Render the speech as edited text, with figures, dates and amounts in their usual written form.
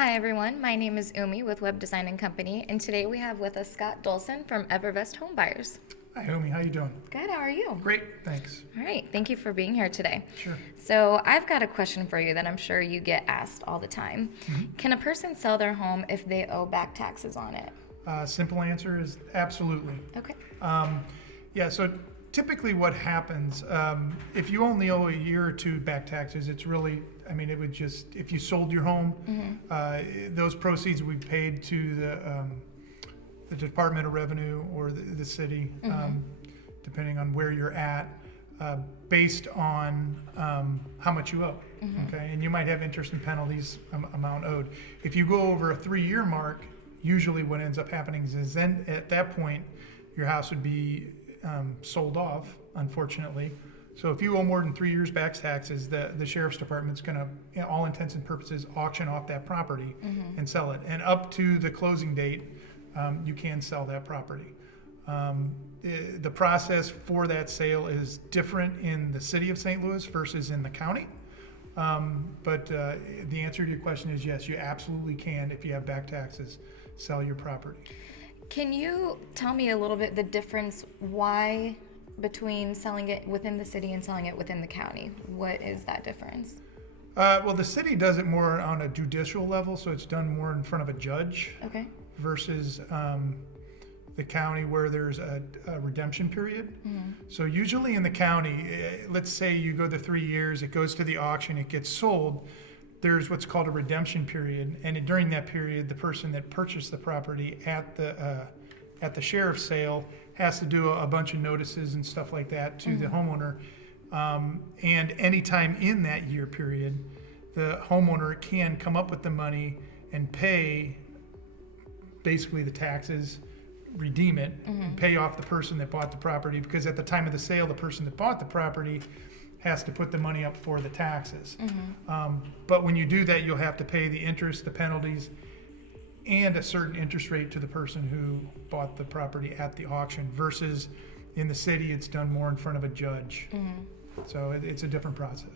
Hi everyone, my name is Umi with Web Design and Company, and today we have with us Scott Dolson from Evervest Home Buyers. Hi, Umi. How you doing? Good, how are you? Great, thanks. All right, thank you for being here today. Sure. So I've got a question for you that I'm sure you get asked all the time. Can a person sell their home if they owe back taxes on it? Simple answer is absolutely. Okay. So typically what happens, if you only owe a year or two back taxes, it's really, it would just, if you sold your home, those proceeds would be paid to the Department of Revenue or the city, depending on where you're at, based on how much you owe. Okay, and you might have interest and penalties amount owed. If you go over a 3-year mark, usually what ends up happening is then at that point your house would be sold off, unfortunately. So if you owe more than 3 years back taxes, the sheriff's department's going to, in all intents and purposes, auction off that property and sell it. And up to the closing date, you can sell that property. The process for that sale is different in the city of St. Louis versus in the county. But the answer to your question is yes, you absolutely can, if you have back taxes, sell your property. Can you tell me a little bit the difference why between selling it within the city and selling it within the county? What is that difference? Well, the city does it more on a judicial level, so it's done more in front of a judge. Okay. Versus the county where there's a redemption period. So usually in the county, let's say you go the 3 years, it goes to the auction, it gets sold, there's what's called a redemption period, and during that period, the person that purchased the property at the sheriff's sale has to do a bunch of notices and stuff like that to the homeowner. And anytime in that year period, the homeowner can come up with the money and pay basically the taxes, redeem it, and pay off the person that bought the property, because at the time of the sale, the person that bought the property has to put the money up for the taxes. But when you do that, you'll have to pay the interest, the penalties, and a certain interest rate to the person who bought the property at the auction, versus in the city, it's done more in front of a judge. So it's a different process.